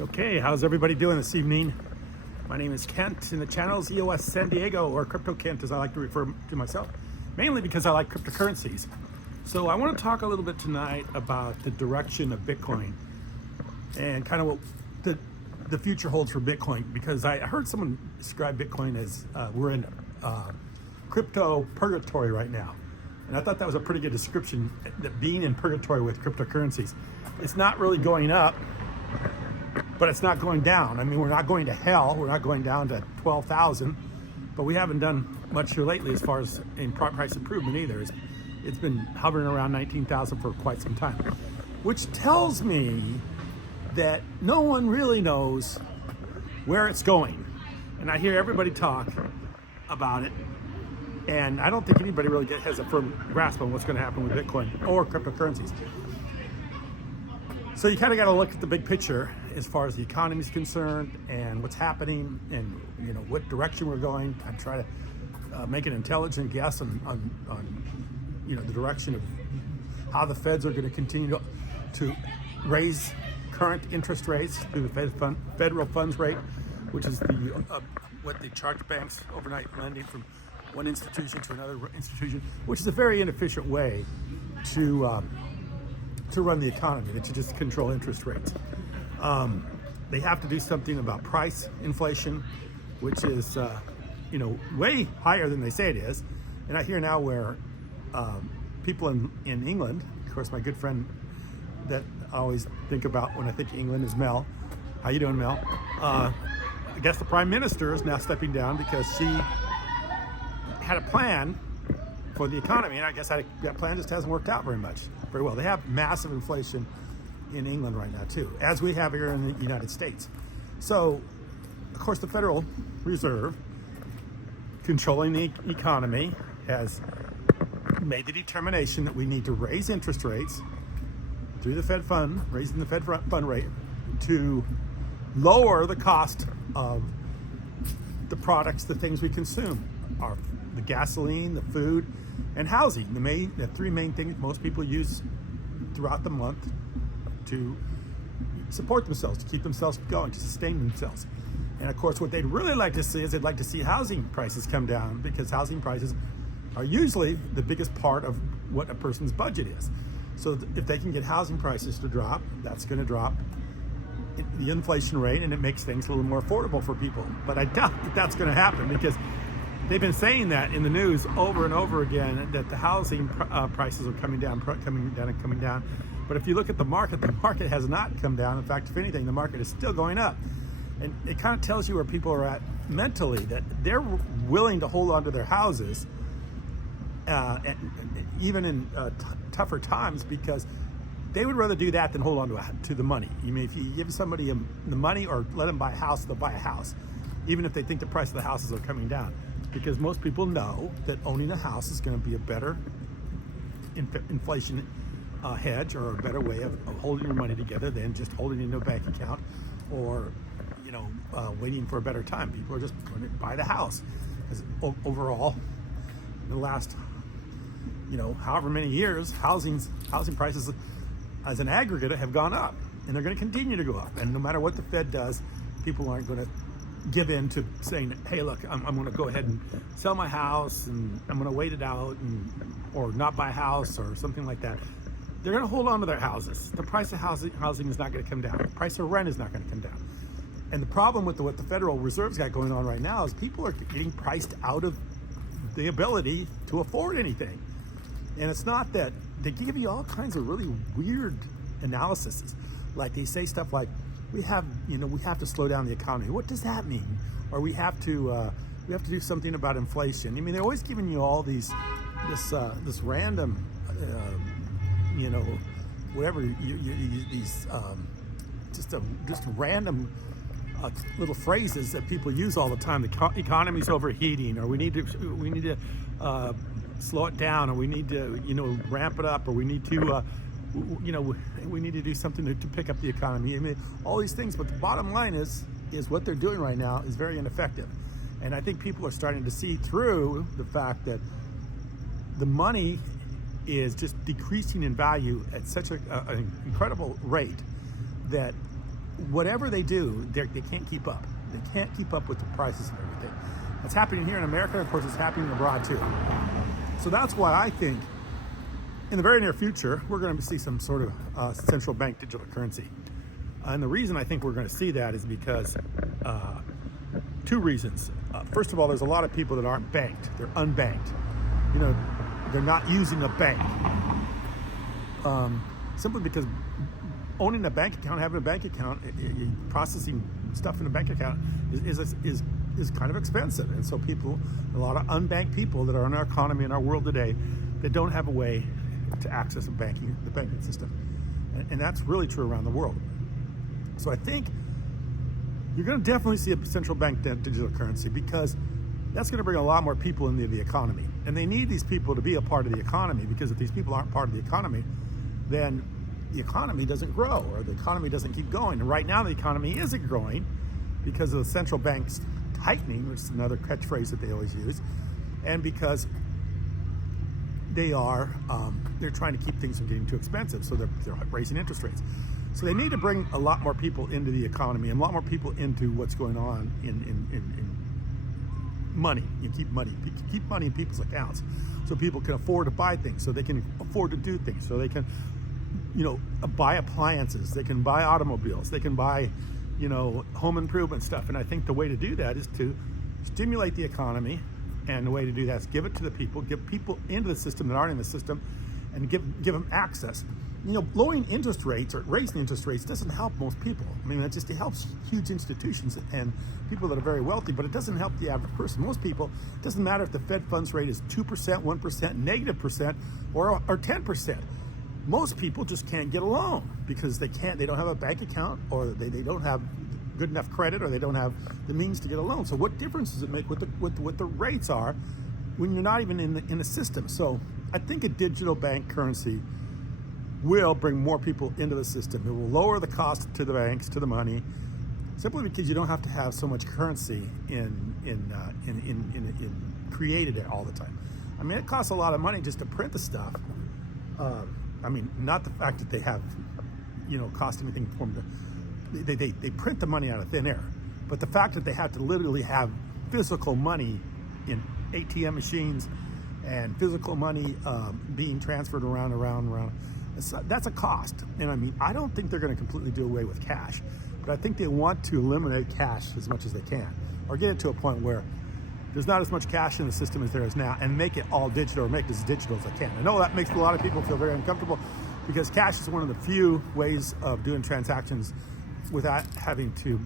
Okay, how's everybody doing this evening? My name is Kent, and the channel is EOS San Diego, or Crypto Kent as I like to refer to myself, mainly because I like cryptocurrencies. So I want to talk a little bit tonight about the direction of Bitcoin and kind of what the future holds for Bitcoin, because I heard someone describe Bitcoin as we're in crypto purgatory right now. And I thought that was a pretty good description, that being in purgatory with cryptocurrencies. It's not really going up, but it's not going down. I mean, we're not going to hell. We're not going down to 12,000, but we haven't done much here lately as far as in price improvement either. It's been hovering around 19,000 for quite some time, which tells me that no one really knows where it's going. And I hear everybody talk about it, and I don't think anybody really has a firm grasp on what's going to happen with Bitcoin or cryptocurrencies. So you kind of got to look at the big picture as far as the economy is concerned and what's happening and what direction we're going, and try to make an intelligent guess on the direction of how the feds are going to continue to raise current interest rates through the federal funds rate, which is what they charge banks overnight lending from one institution to another institution, which is a very inefficient way to run the economy, to just control interest rates. They have to do something about price inflation, which is way higher than they say it is. And I hear now where people in England, of course, my good friend that I always think about when I think England is Mel. How you doing, Mel? I guess the Prime Minister is now stepping down because she had a plan for the economy, and I guess that plan just hasn't worked out very well. They have massive inflation in England right now too, as we have here in the United States. So, of course, the Federal Reserve, controlling the economy, has made the determination that we need to raise interest rates through the Fed fund, raising the Fed fund rate to lower the cost of the products, the things we consume, the gasoline, the food, and housing. The three main things most people use throughout the month to support themselves, to keep themselves going, to sustain themselves. And of course, what they'd really like to see is they'd like to see housing prices come down, because housing prices are usually the biggest part of what a person's budget is. So if they can get housing prices to drop, that's going to drop the inflation rate, and it makes things a little more affordable for people. But I doubt that that's going to happen, because they've been saying that in the news over and over again, that the housing prices are coming down. But if you look at the market has not come down. In fact, if anything, the market is still going up. And it kind of tells you where people are at mentally, that they're willing to hold on to their houses, even in tougher times, because they would rather do that than hold on to the money. You mean, if you give somebody the money or let them buy a house, they'll buy a house, even if they think the price of the houses are coming down. Because most people know that owning a house is going to be a better inflation hedge, or a better way of holding your money together than just holding it in a bank account, or waiting for a better time. People are just going to buy the house. As overall, in the last however many years, housing prices as an aggregate have gone up, and they're going to continue to go up. And no matter what the Fed does, people aren't going to give in to saying, hey, look, I'm going to go ahead and sell my house, and I'm going to wait it out, or not buy a house or something like that. They're going to hold on to their houses. The price of housing is not going to come down. The price of rent is not going to come down. And the problem with what the Federal Reserve's got going on right now is people are getting priced out of the ability to afford anything. And it's not that they give you all kinds of really weird analyses. Like they say stuff like, we have to slow down the economy. What does that mean? Or we have to do something about inflation. I mean, they're always giving you all this random, whatever these just random little phrases that people use all the time. The economy's overheating, or we need to slow it down, or we need to ramp it up, or we need to we need to do something to pick up the economy. I mean, all these things, but the bottom line is what they're doing right now is very ineffective. And I think people are starting to see through the fact that the money is just decreasing in value at such an incredible rate that whatever they do, they can't keep up. They can't keep up with the prices and everything. That's happening here in America, and of course it's happening abroad too. So that's why I think in the very near future, we're going to see some sort of central bank digital currency. And the reason I think we're going to see that is because two reasons. First of all, there's a lot of people that aren't banked. They're unbanked. You know, they're not using a bank. Simply because owning a bank account, having a bank account, processing stuff in a bank account is kind of expensive. And so a lot of unbanked people that are in our economy, in our world today, that don't have a way to access the banking system. And that's really true around the world. So I think you're going to definitely see a central bank digital currency, because that's going to bring a lot more people into the economy. And they need these people to be a part of the economy, because if these people aren't part of the economy, then the economy doesn't grow, or the economy doesn't keep going. And right now the economy isn't growing because of the central bank's tightening, which is another catchphrase that they always use, and because they're trying to keep things from getting too expensive, so they're raising interest rates. So they need to bring a lot more people into the economy and a lot more people into what's going on in money. You keep money in people's accounts, so people can afford to buy things, so they can afford to do things, so they can, buy appliances, they can buy automobiles, they can buy, home improvement stuff. And I think the way to do that is to stimulate the economy, and the way to do that is give it to the people, give people into the system that aren't in the system, and give them access. Lowering interest rates or raising interest rates doesn't help most people. I mean, it helps huge institutions and people that are very wealthy, but it doesn't help the average person. Most people, it doesn't matter if the Fed funds rate is 2%, 1%, -% or 10%. Most people just can't get a loan because they don't have a bank account, or they don't have good enough credit, or they don't have the means to get a loan. So what difference does it make what the rates are when you're not even in the system? So I think a digital bank currency will bring more people into the system. It will lower the cost to the banks, to the money, simply because you don't have to have so much currency in created all the time. I mean, it costs a lot of money just to print the stuff. I mean, not the fact that they have, cost anything for them to, they print the money out of thin air, but the fact that they have to literally have physical money in ATM machines and physical money being transferred around, that's a cost. And I mean, I don't think they're going to completely do away with cash, but I think they want to eliminate cash as much as they can, or get it to a point where there's not as much cash in the system as there is now, and make it all digital, or make it as digital as they can. I know that makes a lot of people feel very uncomfortable, because cash is one of the few ways of doing transactions without having to,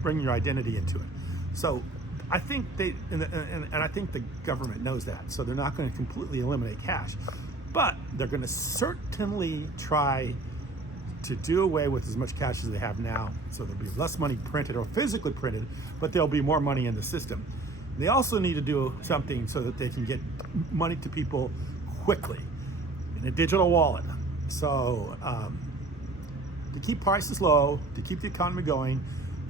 bring your identity into it. So I think and I think the government knows that, so they're not going to completely eliminate cash, but they're going to certainly try to do away with as much cash as they have now, so there'll be less money printed or physically printed, but there'll be more money in the system. They also need to do something so that they can get money to people quickly in a digital wallet. So to keep prices low, to keep the economy going,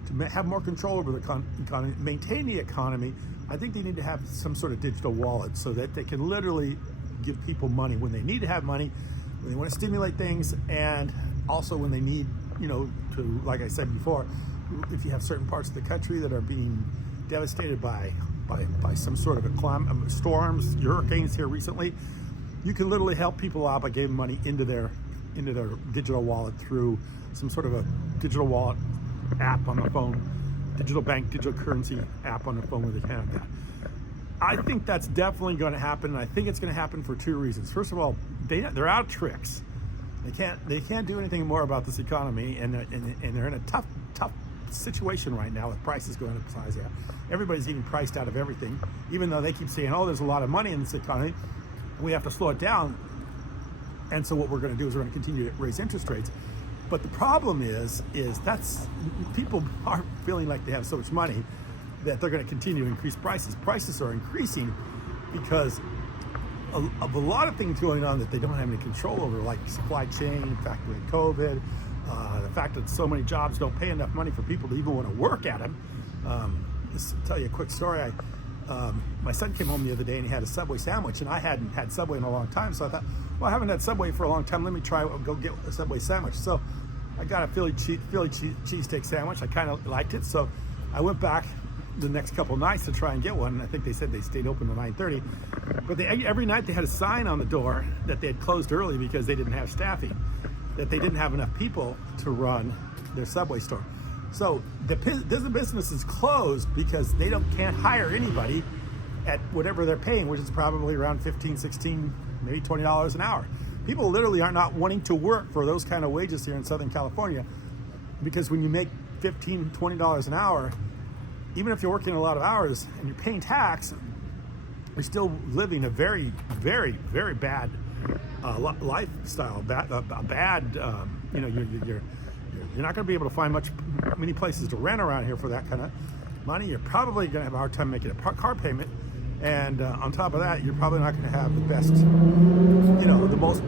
to have more control over the economy, maintain the economy, I think they need to have some sort of digital wallet so that they can literally give people money when they need to have money, when they want to stimulate things, and also when they need, to, like I said before, if you have certain parts of the country that are being devastated by some sort of storms, hurricanes here recently, you can literally help people out by giving money into their digital wallet through some sort of a digital wallet app on the phone, digital bank, digital currency app on the phone where they can have that. I think that's definitely going to happen, and I think it's going to happen for two reasons. First of all, they're out of tricks. They can't do anything more about this economy, and they're in a tough situation right now with prices going up size. Yeah, everybody's getting priced out of everything, even though they keep saying, "Oh, there's a lot of money in this economy. We have to slow it down." And so what we're going to do is we're going to continue to raise interest rates. But the problem is that's people are feeling like they have so much money that they're going to continue to increase prices. Prices are increasing because of a lot of things going on that they don't have any control over, like supply chain, the fact with COVID, the fact that so many jobs don't pay enough money for people to even want to work at them. Just to tell you a quick story, my son came home the other day and he had a Subway sandwich, and I hadn't had Subway in a long time, so I thought, well, I haven't had Subway for a long time, let me go get a Subway sandwich. So I got a Philly cheesesteak sandwich. I kind of liked it, so I went back the next couple nights to try and get one. And I think they said they stayed open till 9:30, but every night they had a sign on the door that they had closed early because they didn't have staffing, that they didn't have enough people to run their Subway store. So the business is closed because they can't hire anybody at whatever they're paying, which is probably around 15, 16, maybe $20 an hour. People literally are not wanting to work for those kind of wages here in Southern California, because when you make $15, $20 an hour, even if you're working a lot of hours and you're paying tax, you're still living a very, very, very bad lifestyle. You're not going to be able to find many places to rent around here for that kind of money. You're probably going to have a hard time making a car payment, and on top of that, you're probably not going to have the best, the most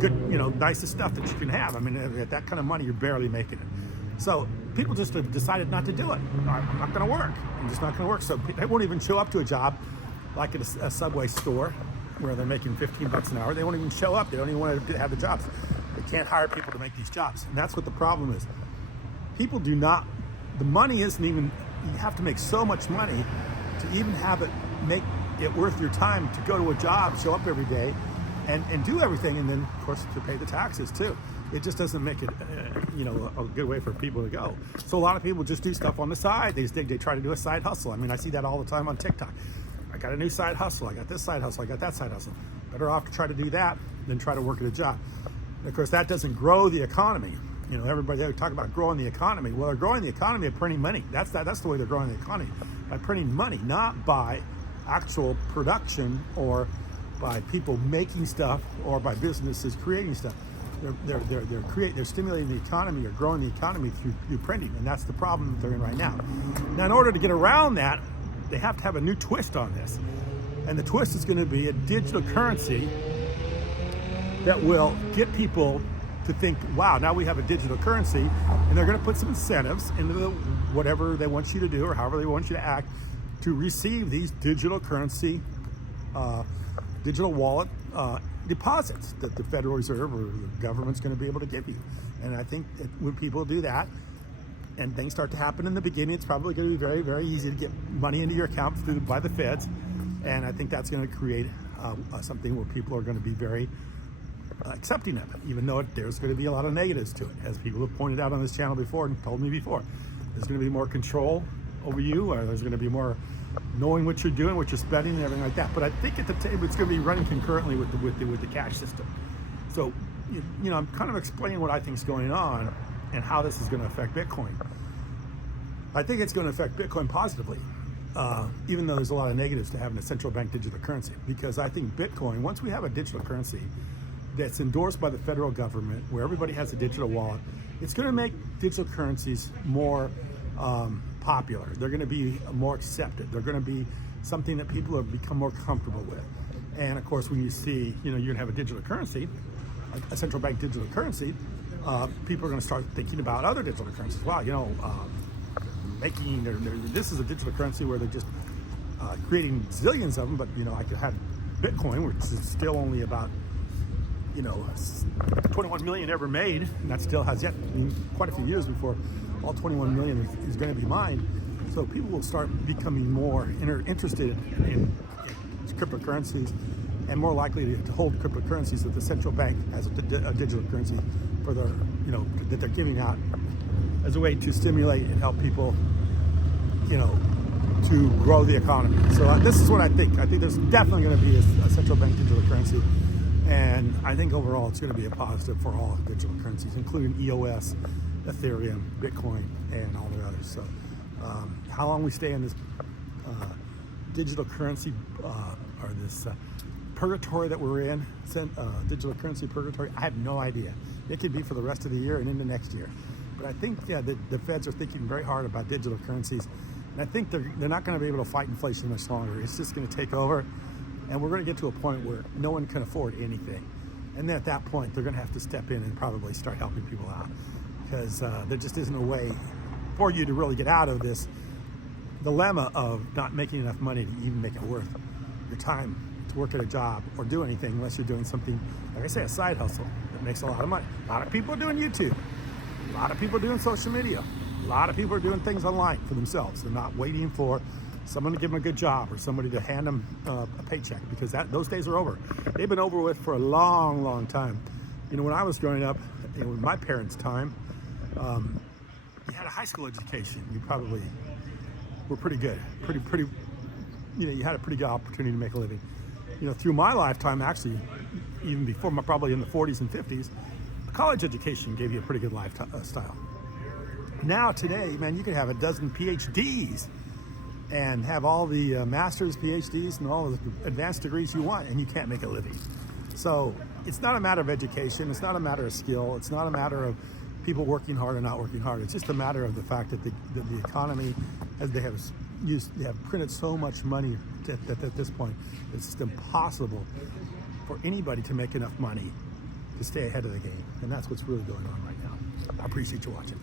good, nicest stuff that you can have. I mean, at that kind of money, you're barely making it. So people just have decided not to do it. I'm not going to work. I'm just not going to work. So they won't even show up to a job like at a Subway store where they're making $15 an hour. They won't even show up. They don't even want to have the jobs. They can't hire people to make these jobs. And that's what the problem is. People do not, the money isn't even, you have to make so much money to even have it, make it worth your time to go to a job, show up every day, and do everything, and then, of course, to pay the taxes, too. It just doesn't make it, a good way for people to go. So a lot of people just do stuff on the side. They try to do a side hustle. I mean, I see that all the time on TikTok. I got a new side hustle. I got this side hustle. I got that side hustle. Better off to try to do that than try to work at a job. And of course, that doesn't grow the economy. Everybody they talk about growing the economy. Well, they're growing the economy by printing money. That's the way they're growing the economy, by printing money, not by actual production or by people making stuff or by businesses creating stuff. They're stimulating the economy or growing the economy through printing, and that's the problem that they're in right now. Now, in order to get around that, they have to have a new twist on this, and the twist is going to be a digital currency that will get people to think, wow, now we have a digital currency, and they're going to put some incentives into whatever they want you to do or however they want you to act to receive these digital currency, digital wallet deposits that the Federal Reserve or the government's going to be able to give you. And I think that when people do that and things start to happen in the beginning, it's probably going to be very, very easy to get money into your account by the feds. And I think that's going to create something where people are going to be very accepting of it, even though there's going to be a lot of negatives to it. As people have pointed out on this channel before and told me before, there's going to be more control over you, or there's going to be more knowing what you're doing, what you're spending, and everything like that. But I think at the table it's going to be running concurrently with the cash system. So, I'm kind of explaining what I think is going on and how this is going to affect Bitcoin. I think it's going to affect Bitcoin positively, even though there's a lot of negatives to having a central bank digital currency. Because I think Bitcoin, once we have a digital currency that's endorsed by the federal government, where everybody has a digital wallet, it's going to make digital currencies more popular. They're going to be more accepted. They're going to be something that people have become more comfortable with. And of course, when you see, you're going to have a digital currency, a central bank digital currency, people are going to start thinking about other digital currencies. Wow, this is a digital currency where they're just creating zillions of them, but I could have Bitcoin, which is still only about 21 million ever made, and that still has yet quite a few years before all 21 million is going to be mined. So people will start becoming more interested in cryptocurrencies and more likely to hold cryptocurrencies that the central bank has a digital currency for their, that they're giving out as a way to stimulate and help people, to grow the economy. So this is what I think. I think there's definitely going to be a central bank digital currency. And I think overall it's going to be a positive for all digital currencies, including EOS, Ethereum, Bitcoin, and all the others. So how long we stay in this digital currency or this purgatory that we're in, digital currency purgatory, I have no idea. It could be for the rest of the year and into next year. But I think the feds are thinking very hard about digital currencies. And I think they're not going to be able to fight inflation much longer. It's just going to take over. And we're going to get to a point where no one can afford anything. And then at that point, they're going to have to step in and probably start helping people out. Because there just isn't a way for you to really get out of this dilemma of not making enough money to even make it worth your time to work at a job or do anything unless you're doing something, like I say, a side hustle that makes a lot of money. A lot of people are doing YouTube. A lot of people are doing social media. A lot of people are doing things online for themselves. They're not waiting for someone to give them a good job or somebody to hand them a paycheck, because those days are over. They've been over with for a long, long time. You know, when I was growing up, in my parents' time, you had a high school education. You probably were pretty good, pretty. You know, you had a pretty good opportunity to make a living. You know, through my lifetime, actually, even before, probably in the 40s and 50s, a college education gave you a pretty good lifestyle. Now today, man, you could have a dozen PhDs and have all the masters, PhDs, and all the advanced degrees you want, and you can't make a living. So it's not a matter of education. It's not a matter of skill. It's not a matter of people working hard or not working hard. It's just a matter of the fact that the economy, as they have printed so much money at this point, it's just impossible for anybody to make enough money to stay ahead of the game. And that's what's really going on right now. I appreciate you watching.